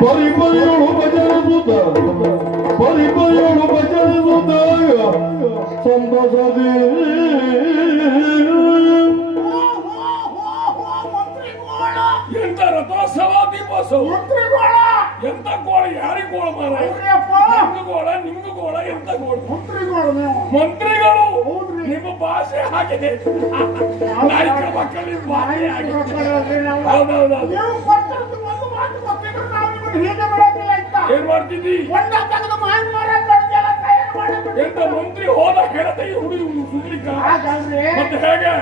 ಪರಿಪರಿಯಳು ಭಜನಿಸುತ್ತ ಪರಿಪರಿಯಳು ಭಜನಿಸುತ್ತಾಗ ಸಂತಸದಿ ಎಂತ ರಥೋತ್ಸವ ದೀಪೋತ್ಸವ ಎಂತ ಗೋಳ ಯಾರಿಗೆ ಗೋಳ ಗೋಳ ನಿಮ್ದು ಗೋಳ ಎಂತ ಗೋಳ? ಮಂತ್ರಿಗಳು ಹೌದ್ರಿ. ನಿಮ್ಮ ಭಾಷೆ ಆಗಿದೆ ನಾಯಕರ ಮಕ್ಕಳು ಭಾಷೆ ಏನ್? ಮಾಡ್ತಿದ್ದಿ? ಎಂತ ಮಂತ್ರಿ ಹೋದ ಹೆಣತೆ ಹುಡುಗಿ ಸುಡ್ಲಿಕ್ಕ ಮತ್ತೆ ಹೇಗೆ?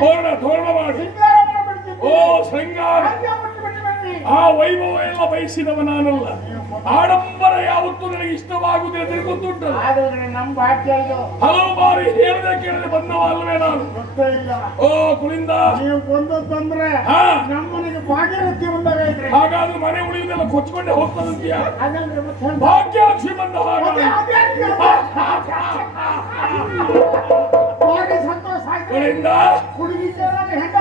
ಧೋರಣ ಧೋರಣ ಮಾಡಿ. ಓ ಶೃಂಗಾರ ಆ ವೈಭವ ಎಲ್ಲ ಬಯಸಿದವ ನಾನಲ್ಲ ಆಡಂಬರ ಯಾವತ್ತೂ ನನಗೆ ಇಷ್ಟವಾಗುವುದಿಲ್ಲ ಗೊತ್ತುಂಟು ಹಲವು ಬಾರಿ ಹೇಳದೆ ಕೇಳದೆ ಬಂದವ ಅಲ್ವೇ ನಾನು ಓ ಕುಳಿಂದ ನೀವು ಬಂದದ್ದಂದ್ರೆ ಹಾ. ನಮ್ಮನೆಗೆ ಲಕ್ಷ್ಮಿ ಬಂದಾಗೈತ್ರಿ ಹಾಗಾದ್ರೆ ಮನೆ ಉಳಿಯುವುದೆಲ್ಲ ಕೊಚ್ಕೊಂಡೆ ಹೋಗ್ತದಂತೀಯ? ಭಾಗ್ಯ ಲಕ್ಷ್ಮಿ ಭಾಗ್ಯಲಕ್ಷ್ಮಿ ಬಂದ ಹಾಗೆ ಕುಳಿಂದ ಕೇಳೋದು ಹೆಂಡ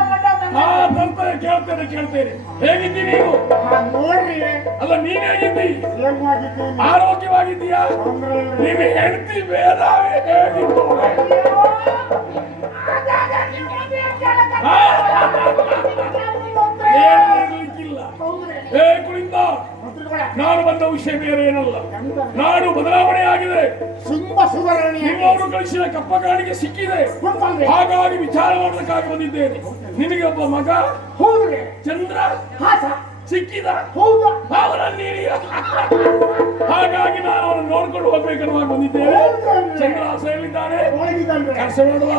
ಹಾ ತರ್ತೇನೆ ಕೇಳ್ತೇನೆ ಕೇಳ್ತೇನೆ. ಹೇಗಿದ್ದಿ ನೀವು? ನೋಡ್ರಿ. ಅಲ್ಲ ನೀನ್ ಹೇಗಿದ್ದಿ? ಆರೋಗ್ಯವಾಗಿದ್ದೀಯಾ. ನಿಮ್ಮ ಹೆಂಡತಿ ವೇದಾವೇ ಹೇಗಿತ್ತು? ಹಾ? ಏನು ನಾನು ಬಂದ ವಿಷಯ ಬೇರೆ ಏನಲ್ಲ. ನಾಡು ಬದಲಾವಣೆ ಆಗಿದೆ. ತುಂಬ ಸುಧಾರಣೆ ನಿಮ್ಮವರು ಕಳಿಸಿದ ಕಪ್ಪಗಾಣಿಗೆ ಸಿಕ್ಕಿದೆ. ಹಾಗಾಗಿ ವಿಚಾರ ಮಾಡಲಿಕ್ಕಾಗಿ ಬಂದಿದ್ದೇನೆ. ನಿನಗೆ ಒಬ್ಬ ಮಗ ಹೌದ್ರಿ ಚಂದ್ರ ಹಾಸ. ಸಿಕ್ಕಿದ. ಹೌದಾ. ನೀಡಿ. ಹಾಗಾಗಿ ನಾನು ಅವರನ್ನು ನೋಡ್ಕೊಂಡು ಹೋಗ್ಬೇಕನ್ನುವಾಗ ಬಂದಿದ್ದೇನೆ. ಚಂದ್ರ ಒಳಗಿದ್ದಾನ್ರಿ ಕೆಲಸ ನೋಡುವ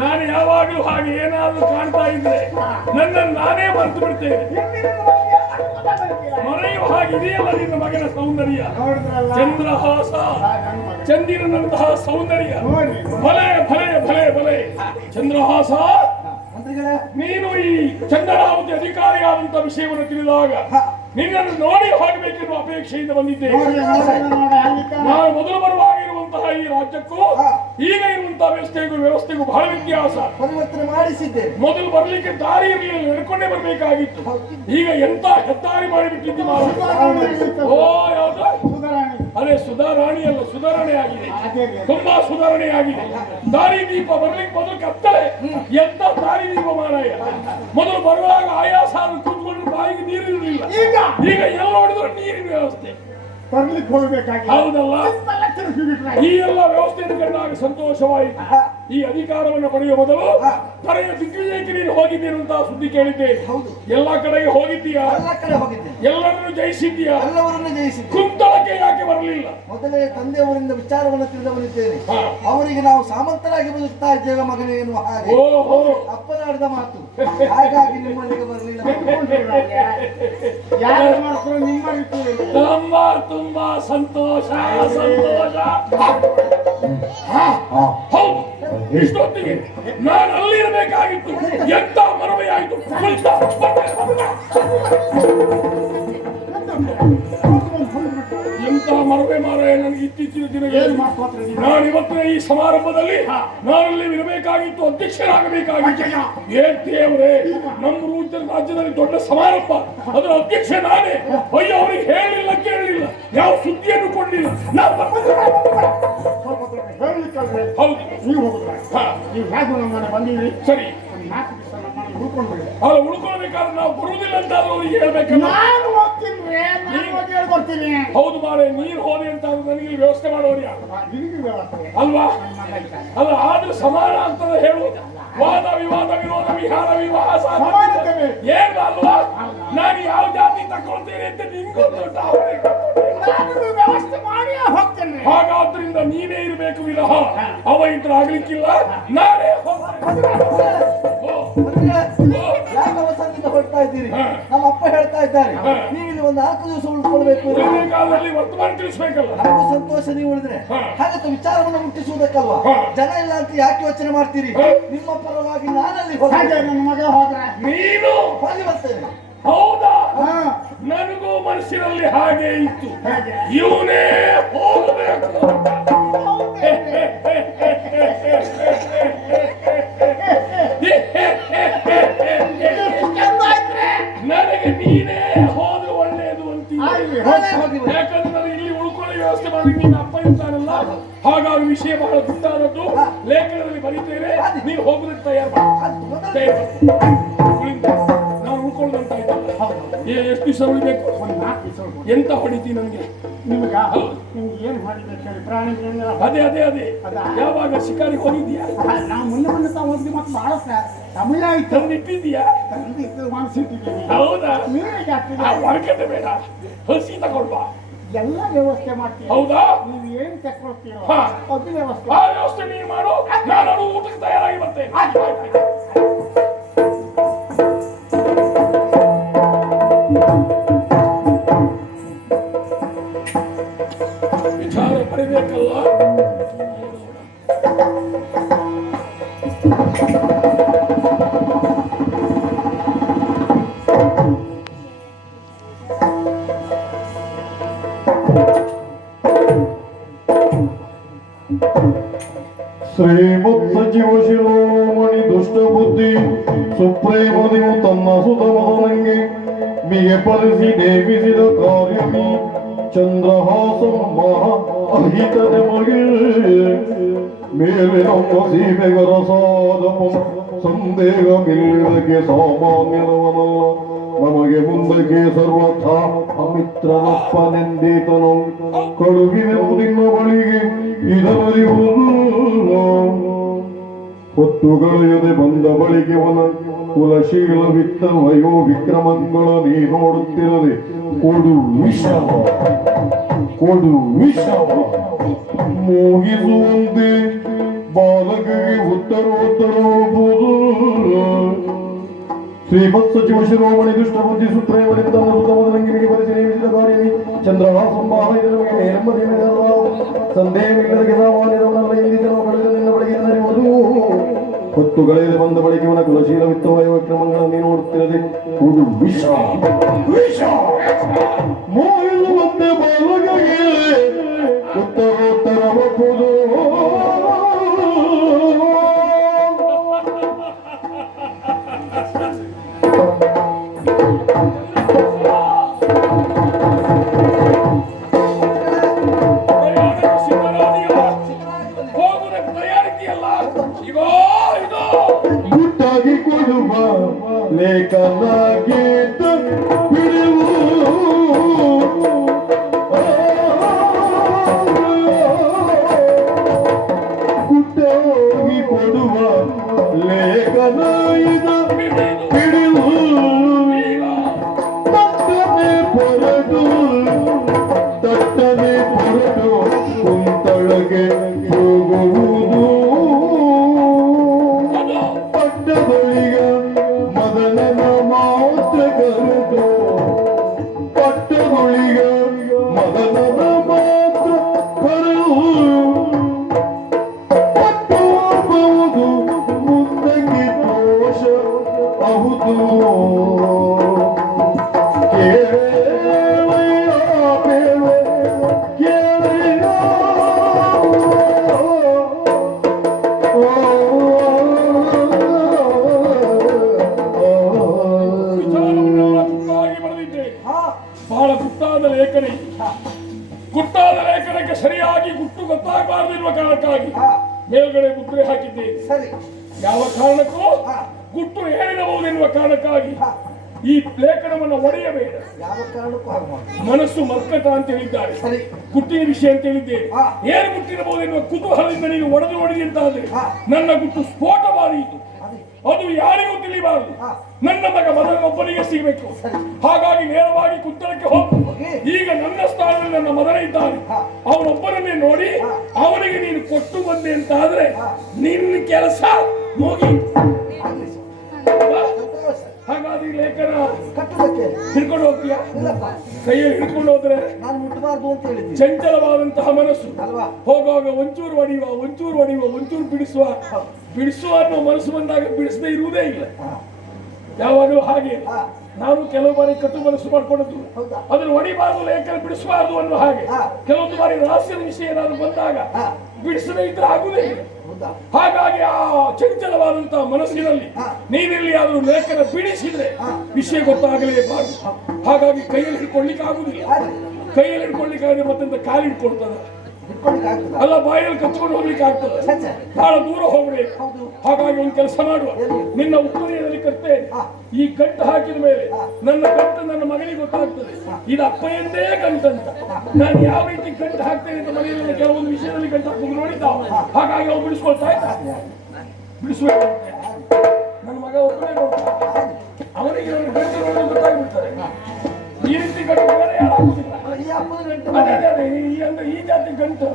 ನಾನು ಯಾವಾಗಲೂ ಹಾಗೆ ಏನಾದ್ರೂ ಕಾಣ್ತಾ ಇದ್ರೆ ನನ್ನನ್ನು ನಾನೇ ಮರೆತು ಬಿಡ್ತೇನೆ. ಮರೆಯುವ ಹಾಗೆ ಇದೆಯಲ್ಲ ನಿನ್ನ ಮಗನ ಸೌಂದರ್ಯ? ಚಂದ್ರಹಾಸ. ಚಂದಿರನಂತಹ ಸೌಂದರ್ಯ. ಭಲೆ ಭಲೆ ಭಲೆ ಭಲೆ. ಚಂದ್ರಹಾಸ ನೀನು ಈ ಚಂದ್ರಾವತಿ ಅಧಿಕಾರಿಯಾದಂತ ವಿಷಯವನ್ನು ತಿಳಿದಾಗ ನಿನ್ನನ್ನು ನೋಡಿ ಹೋಗಬೇಕೆನ್ನುವ ಅಪೇಕ್ಷೆಯಿಂದ ಬಂದಿದ್ದೇನೆ ನಾನು ಮೊದಲು ಬರುವಾಗ ಈ ರಾಜ್ಯಕ್ಕೂ ಈಗ ಇರುವಂತಹ ವ್ಯವಸ್ಥೆಗೂ ವ್ಯವಸ್ಥೆಗೂ ಬಹಳ ವ್ಯತ್ಯಾಸ. ಪರಿವರ್ತನೆ ಮಾಡಿಸಿದ್ದೆ. ಮೊದಲು ಬರ್ಲಿಕ್ಕೆ ದಾರಿ ಇರಲಿಲ್ಲ ನಡ್ಕೊಂಡೇ ಬರಬೇಕಾಗಿತ್ತು. ಈಗ ಎಂತ ಹೆದ್ದಾರಿ ಮಾಡಿಬಿಟ್ಟಿದ್ದು ಓ ಯಾವ್ದು? ಅದೇ ಸುಧಾರಾಣಿ ಅಲ್ಲ ಸುಧಾರಣೆ ಆಗಿದೆ. ತುಂಬಾ ಸುಧಾರಣೆ ಆಗಿದೆ. ದಾರಿ ದೀಪ ಬರ್ಲಿಕ್ಕೆ ಮೊದಲು ಕತ್ತಲೆ. ಎಂತ ದಾರಿ ದೀಪ ಮಾರಾಯ? ಮೊದಲು ಬರುವಾಗ ಆಯಾಸ ಕೂತ್ಕೊಂಡು ಬಾಯಿಗೆ ನೀರು ಇರಲಿಲ್ಲ. ಈಗ? ಈಗ ಎಲ್ಲ ನೋಡಿದ್ರು ನೀರಿನ ವ್ಯವಸ್ಥೆ. ಬರ್ಲಿಕ್ಕೆ ಹೋಗ್ಬೇಕಾಗಿ. ಹೌದಲ್ಲ? ಈ ಎಲ್ಲ ವ್ಯವಸ್ಥೆಯನ್ನು ಕಂಡಾಗ ಸಂತೋಷವಾಯಿತು ಈ ಅಧಿಕಾರವನ್ನು ಪಡೆಯುವ ಮೊದಲು ಪಡೆಯ ದಿಗ್ವಿಜಯಕ್ಕೆ ನೀನು ಹೋಗಿದ್ದೀನಿ ಅಂತ ಸುದ್ದಿ ಕೇಳಿದ್ದೆ. ಹೌದು. ಎಲ್ಲಾ ಕಡೆಗೆ ಹೋಗಿದ್ದೀಯಾ? ಎಲ್ಲ ಕಡೆ ಹೋಗಿದ್ದೆ. ಎಲ್ಲರನ್ನು ಜಯಿಸಿದ್ದೀಯಾ? ಎಲ್ಲವರನ್ನು ಜಯಿಸಿ ಕುಂತಳಕ್ಕೆ ಯಾಕೆ ಬರಲಿಲ್ಲ? ಮೊದಲೇ ತಂದೆಯವರಿಂದ ವಿಚಾರವನ್ನು ತಿಳಿದವನಿದ್ದೇನೆ. ಬಂದಿದ್ದೇನೆ ಅವರಿಗೆ ನಾವು ಸಾಮಂತರಾಗಿ ಬದುಕ್ತಾ ಇದ್ದೇವೆ ಮಗನೇ ಎನ್ನುವ ಹಾಗೆ. ಓಹೋ. ಅಪ್ಪನಾಡಿದ ಮಾತು. ಹಾಗಾಗಿ ನಿಮ್ಮಲ್ಲಿಗೆ ಬರಲಿಲ್ಲ. ಯಾರು ಮಾಡ್ತಾರೋ ನಿಮ್ಮ ರೀತಿ ತುಂಬಾ ತುಂಬಾ ಸಂತೋಷ ಸಂತೋಷ. ಹೌದು. ಇಷ್ಟೊತ್ತಿಗೆ ನಾನು ಅಲ್ಲಿರಬೇಕಾಗಿತ್ತು. ಎಂತ ಮರವೆಯಾಯಿತು ಎಂತ ಮರವೆ ಮಾರಾಯ ನನಗೆ ಇತ್ತೀಚಿನ ದಿನಗಳಲ್ಲಿ ನಾನು? ಇವತ್ತಿನ ಈ ಸಮಾರಂಭದಲ್ಲಿ ನಾನಲ್ಲಿ ಇರಬೇಕಾಗಿತ್ತು ಅಧ್ಯಕ್ಷರಾಗಬೇಕಾಗಿತ್ತು. ಏನ್ ದೇವರೇ ನಮ್ಮ ರಾಜ್ಯದಲ್ಲಿ ದೊಡ್ಡ ಸಮಾರಂಭ. ಅದರ ಅಧ್ಯಕ್ಷ ನಾನೇ. ಅಯ್ಯೋ ಅವರಿಗೆ ಹೇಳಿಲ್ಲ ಕೇಳಲಿಲ್ಲ ಯಾವ ಸುದ್ದಿಯನ್ನು ಕೊಡಲಿಲ್ಲ ನಾವು ಹೇಳಿಕ್ಕಲ್ರಿ ಹೌದು ನೀವು ಹೋಗುದ್ರ ನೀವು ಹೇಗೆ ನಮ್ಮ ಬಂದಿರಿ ಸರಿ. ನಾಲ್ಕು ದಿವಸ ನಮ್ಮ ಮನೆ ಉಳ್ಕೊಂಡ್ಬಿಡಿ. ಅಲ್ಲ ಉಳ್ಕೊಳ್ಬೇಕಾದ್ರೆ ನಾವು ಬರುವುದಿಲ್ಲ ಅಂತ ಅವ್ರಿಗೆ ಹೇಳ್ಬೇಕಲ್ಲ. ನಾನು ಹೋಗ್ತೀನಿ ಹೇಳ್ಕೊಡ್ತೀನಿ. ಹೌದು ಮಾರೆ ನೀರು ಹೋದೆ ಅಂತ ನನಗೆ ವ್ಯವಸ್ಥೆ ಮಾಡೋರು ಯಾರು? ಅಲ್ವಾ? ಅಲ್ಲ ಆದ್ರೂ ಸಮಾನ ಅಂತ ಹೇಳುವುದು. ವಾದ ವಿವಾದ ವಿರೋಧ ವಿಹಾರ ವಿವಾಹ. ಏನು ಅಲ್ವಾ ನಾನು ಯಾವ ಜಾತಿ ತಗೊಳ್ತೇನೆ ಅಂತ? ನಾನು ವ್ಯವಸ್ಥೆ ಮಾಡಿ ಹೋಗ್ತೇನೆ. ಹಾಗಾದ್ರಿಂದ ನೀನೇ ಇರಬೇಕು ವಿರಹ. ಅವ ಇಂಟ್ರ ಆಗ್ಲಿಕ್ಕಿಲ್ಲ. ನಾನೇ ಹೊರಡ್ತಾ ಇದ್ದೀರಿ? ನಮ್ಮ ಅಪ್ಪ ಹೇಳ್ತಾ ಇದ್ದಾರೆ. ನೀವು ಇಲ್ಲಿ ಒಂದು ನಾಲ್ಕು ದಿವಸ ಉಳಿದುಕೊಳ್ಬೇಕು ವರ್ತಮಾನ ತಿಳಿಸ್ಬೇಕಲ್ಲ. ನಮಗೂ ಸಂತೋಷ ನೀವು ಉಳಿದ್ರೆ. ಹಾಗಂತ ವಿಚಾರವನ್ನು ಮುಟ್ಟಿಸುವುದಕ್ಕಲ್ವಾ. ಜನ ಇಲ್ಲ ಅಂತ ಯಾಕೆ ಯೋಚನೆ ಮಾಡ್ತೀರಿ. ನಿಮ್ಮ ಪರವಾಗಿ ನಾನಲ್ಲಿ ಹಾಗೆ ನನ್ನ ಮಗ ಹೋದ್ರೆ. ನೀನು ಹೋಗಿ ಬರ್ತೇನೆ ಹೌದಾ? ಹಾ. ನನಗೂ ಮನಸ್ಸಿನಲ್ಲಿ ಹಾಗೆ ಇತ್ತು. ಹಾಗೆ. ಇವನೇ ಹೋಗಬೇಕು. ನನಗೆ ನೀನೇ ಹೋದ್ರೆ ಒಳ್ಳೆಯದು ಅಂತ ನಾನೇ. ಯಾಕಂದ್ರೆ ನಾನು ಇಲ್ಲಿ ಉಳ್ಕೊಳ್ಳೋ ವ್ಯವಸ್ಥೆ ಮಾಡಿ ನಿನ್ನ ಅಪ್ಪ ಇರ್ತಾನಲ್ಲ ಹಾಗಾಗಿ ವಿಷಯ ಬಹಳ ಬರೀತೇನೆ ನೀವು ಹೋಗುದಕ್ಕೆ ತಯಾರು. ನಾನು ಉಳ್ಕೊಳ್ಳೋದಂತ ಎಷ್ಟು ದಿವಸ ಉಳಿಬೇಕು. ಎಂತ ಹೊಡಿತಿ ನನಗೆ? ನಿಮಗೆ. ನಿಮ್ಗೆ ಏನು ಮಾಡಿಬೇಕು ಹೇಳಿ ಪ್ರಾಣಿಗಳನ್ನೆಲ್ಲ ಅದೇ ಅದೇ ಅದೇ? ಯಾವಾಗ ಶಿಕಾರಿ ಹೋಗಿದ್ಯಾ ನಾವು ಮುಂದೆ ಮುಂದೆ ತಾವು ಹೋಗಿ ಮತ್ತೆ ಬಹಳ ಸಮಯ ಆಯ್ತು ಮನಸ್ಸಿಟ್ಟಿದ್ದೀನಿ ಹೌದಾ? ಹೊರಗಡೆ ಬೇಡ. ಹಸಿ ತಗೊಳ್ಬಾ. ಎಲ್ಲ ವ್ಯವಸ್ಥೆ ಮಾಡ್ತೀವಿ ಹೌದಾ? ನೀವು ಏನ್ ತಕೊಳ್ತೀರೋ. ಅದು ವ್ಯವಸ್ಥೆ. ಆ ವ್ಯವಸ್ಥೆ ನೀನು ಮಾಡು. ನಾನು ಅದು ಊಟಕ್ಕೆ ತಯಾರಾಗಿ ಬರ್ತೇನೆ. ವಿಚಾರ ಬರಿಬೇಕಲ್ಲ ಶ್ರೀಮತ್ ಮಿಗೆ ಪರಿಸಿ ನೇಮಿಸಿದ ಕಾರ್ಯಮಿ. ಚಂದ್ರಹಾಸ ಮಹಾ ಅಹಿತದೆ ಮಗೆ ಮೇಲೆ ನಮ್ಮ ಸೀಮೆಗರ ಸಾಧಪ ಸಂದೇಹವಿಲ್ಲದಕ್ಕೆ ಸಾಮಾನ್ಯದವನಲ್ಲ. ನಮಗೆ ಮುಂದಕ್ಕೆ ಸರ್ವಥ ಅಮಿತ್ರನಪ್ಪನೆಂದೇತನು. ಕಳುಹಿದೆವು ನಿಮ್ಮ ಬಳಿಗೆ. ಇದರರಿವುದು ಹೊತ್ತುಗಳೆಯದೆ ಬಂದ ಬಳಿಗೆ ಒಲ ಕುಲಶೀಲ ವಿತ್ತ ವಯೋ ವಿಕ್ರಮಗಳ ನೀ ನೋಡುತ್ತಿರದೆ ಕೊಡು ವಿಷವ. ಕೊಡು ವಿಷವ. ಮೂಗಿಸುವಂತೆ ಬಾಲಕಿಗೆ ಉತ್ತರೋತ್ತರೋಬಹುದು ಶ್ರೀಮತ್ ಸಚಿವ ಶಿರೋಮಣಿ ದುಷ್ಟಬುದ್ಧಿ ಬುದ್ಧಿ ಸುಪ್ರೇಮಣಿ ತನ್ನ ಸುತ ಮೊದಲಂಗಿನಿಗೆ ಬರೆಸಿ ನೇಮಿಸಿದ ಕಾರ್ಯನಿ ಚಂದ್ರಹಾಸ ನಮಗೆ ಮೇಲೆಂಬ ದೇವೇಗಲ್ಲ ಸಂದೇಹವಿಲ್ಲದಕ್ಕೆ ಸಾಮಾನ್ಯದವನಲ್ಲ ಇಂದಿದ್ದನು ಹೊತ್ತುಗಳೆಯದೆ ಬಂದ ಬಳಿಕ ಇವನ ಕುಲಶೀಲ ವಿತ್ತವಯ ವಿಕ್ರಮಗಳನ್ನು ನೋಡುತ್ತಿರದೆ ಕುಡು ವಿಷ ವಿಷ. ಮೋಹಿಸುವಂತೆ ডুব ಸರಿ. ಯಾವ ಕಾರಣಕ್ಕೂ ಗುಟ್ಟು ಹೇಳಿರಬಹುದು ಎನ್ನುವ ಕಾರಣಕ್ಕಾಗಿ ಈ ಲೇಖನವನ್ನು ಒಡೆಯಬೇಡ. ಯಾವ ಕಾರಣಕ್ಕೂ ಮನಸ್ಸು ಮರ್ಕಟ ಅಂತ ಹೇಳಿದ್ದಾರೆ. ಸರಿ. ಗುಟ್ಟಿನ ವಿಷಯ ಅಂತ ಹೇಳಿದ್ದೇನೆ ಹಾ. ಏನು ಗುಟ್ಟಿರಬಹುದು ಎನ್ನುವ ಕುತೂಹಲದಿಂದ ನೀವು ಒಡೆದು ಒಡೆದಿ ಆದರೆ ಹಾ. ನನ್ನ ಗುಟ್ಟು ಸ್ಫೋಟವಾದೀತು. ಅದು ಯಾರಿಗೂ ತಿಳಿಬಾರದು. ನನ್ನ ಮಗ ಮದನೊಬ್ಬನಿಗೆ ಸಿಗಬೇಕು. ಹಾಗಾಗಿ ನೇರವಾಗಿ ಕುತ್ತಳಕ್ಕೆ ಹೋಗು. ಈಗ ನನ್ನ ಸ್ಥಾನದಲ್ಲಿ ನನ್ನ ಮದನ ಇದ್ದಾನೆ. ಅವನೊಬ್ಬರನ್ನೇ ನೋಡಿ. ಅವನಿಗೆ ನೀನು ಕೊಟ್ಟು ಬಂದೆ ಅಂತ ಆದ್ರೆ. ನಿನ್ನ ಕೆಲಸ ಮುಗಿ ಹಾಗಾದ್ರೆ ಲೇಖನ ಕಟ್ಟುವುದಕ್ಕೆ ಹಿಡ್ಕೊಂಡು ಹೋಗ್ತೀಯಾ? ಇಲ್ಲಪ್ಪ. ಕೈಯಲ್ಲಿ ಹಿಡ್ಕೊಂಡು ಹೋದ್ರೆ ನಾನು ಮುಟ್ಟಬಾರ್ದು ಅಂತ ಹೇಳಿ ಚಂಚಲವಾದಂತಹ ಮನಸ್ಸು. ಅಲ್ವಾ? ಹೋಗುವಾಗ ಒಂಚೂರು ಹೊಡೆಯುವ ಒಂಚೂರು ಹೊಡೆಯುವ ಒಂಚೂರು ಬಿಡಿಸುವ. ಬಿಡಿಸುವ ಅನ್ನೋ ಮನಸ್ಸು ಬಂದಾಗ ಬಿಡಿಸದೇ ಇರುವುದೇ ಇಲ್ಲ. ಯಾವಾಗಲೂ ಹಾಗೆ. ನಾನು ಕೆಲವು ಬಾರಿ ಕಟ್ಟು ಮನಸ್ಸು ಮಾಡ್ಕೊಂಡದ್ದು? ಅದನ್ನು ಹೊಡಿಬಾರದು ಲೇಖನ ಬಿಡಿಸಬಾರದು ಅನ್ನೋ ಹಾಗೆ. ಕೆಲವೊಂದು ಬಾರಿ ರಹಸ್ಯದ ವಿಷಯ ಏನಾದ್ರು ಬಂದಾಗ. ಬಿಡಿಸದೇ ಇದ್ರೆ ಆಗುದೇ ಇಲ್ಲ. ಹಾಗಾಗಿ ಆ ಚಂಚಲವಾದಂತಹ ಮನಸ್ಸಿನಲ್ಲಿ ನೀವಿಲ್ಲಿ ಅದನ್ನು ಆದ್ರೂ ಲೇಖನ ಬಿಡಿಸಿದ್ರೆ. ವಿಷಯ ಗೊತ್ತಾಗಲೇಬಾರದು. ಹಾಗಾಗಿ ಕೈಯಲ್ಲಿ ಹಿಡ್ಕೊಳ್ಳಿಕ್ಕೆ ಆಗುದಿಲ್ಲ ಕೈಯಲ್ಲಿ ಹಿಡ್ಕೊಳ್ಳಿಕ್ಕೆ ಆಗದೆ ಮತ್ತೆಂತ ಕಾಲು ಹಿಡ್ಕೊಳ್ತದೆ ಹಿಡ್ಕೊಳ್ಲಿಕ್ಕೆ ಆಗ್ತದಾ? ಅಲ್ಲ ಬಾಯಲ್ಲಿ ಕಚ್ಕೊಂಡು ಹೋಗ್ಲಿಕ್ಕೆ ಆಗ್ತದೆ. ಬಹಳ ದೂರ ಹೋಗ್ಬೇಕು ಹೌದು. ಹಾಗಾಗಿ ಒಂದು ಕೆಲಸ ಮಾಡುವ. ನಿನ್ನ ಉಪನಯದಲ್ಲಿ ಹಾ. ಈ ಗಂಟು ಹಾಕಿದ ಮೇಲೆ ನನ್ನ ಗಂಟು ನನ್ನ ಮಗನಿಗೆ ಗೊತ್ತಾಗ್ತದೆ. ಇದು ಎಂದೇ ಗಂಟಂತ. ನಾನು ಯಾವ ರೀತಿ ಗಂಟು ಹಾಕ್ತೇನೆ ಅಂತ ಮನೆಯಲ್ಲಿ ಕೆಲವೊಂದು ವಿಷಯದಲ್ಲಿ ಗಂಟು ಹಾಕೊಂಡು ನೋಡಿದ್ದಾವ ಹಾಗಾಗಿ ಅವ್ನು ಬಿಡಿಸ್ಕೊಳ್ತಾ ಇದ್ದ. ಬಿಡಿಸ್ಬೇಕು ನನ್ನ ಮಗ ಒಬ್ಬನೇ ಅವನಿಗೆ ಗಂಟು ನೋಡಿ ಗೊತ್ತಾಗ್ಬಿಡ್ತಾರೆ ಈ ರೀತಿ ಗಂಟು ಬೇರೆ ಅಪ್ಪನ ಗಂಟು ಅದೇ ಅದೇ ಈ ಜಾತಿ ಗಂಟು.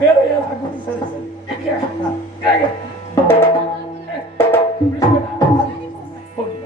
ಬೇರೆ ಏನು ಹಾಕುದು ಸರಿ ಸರಿ. ಹೋಗಿ.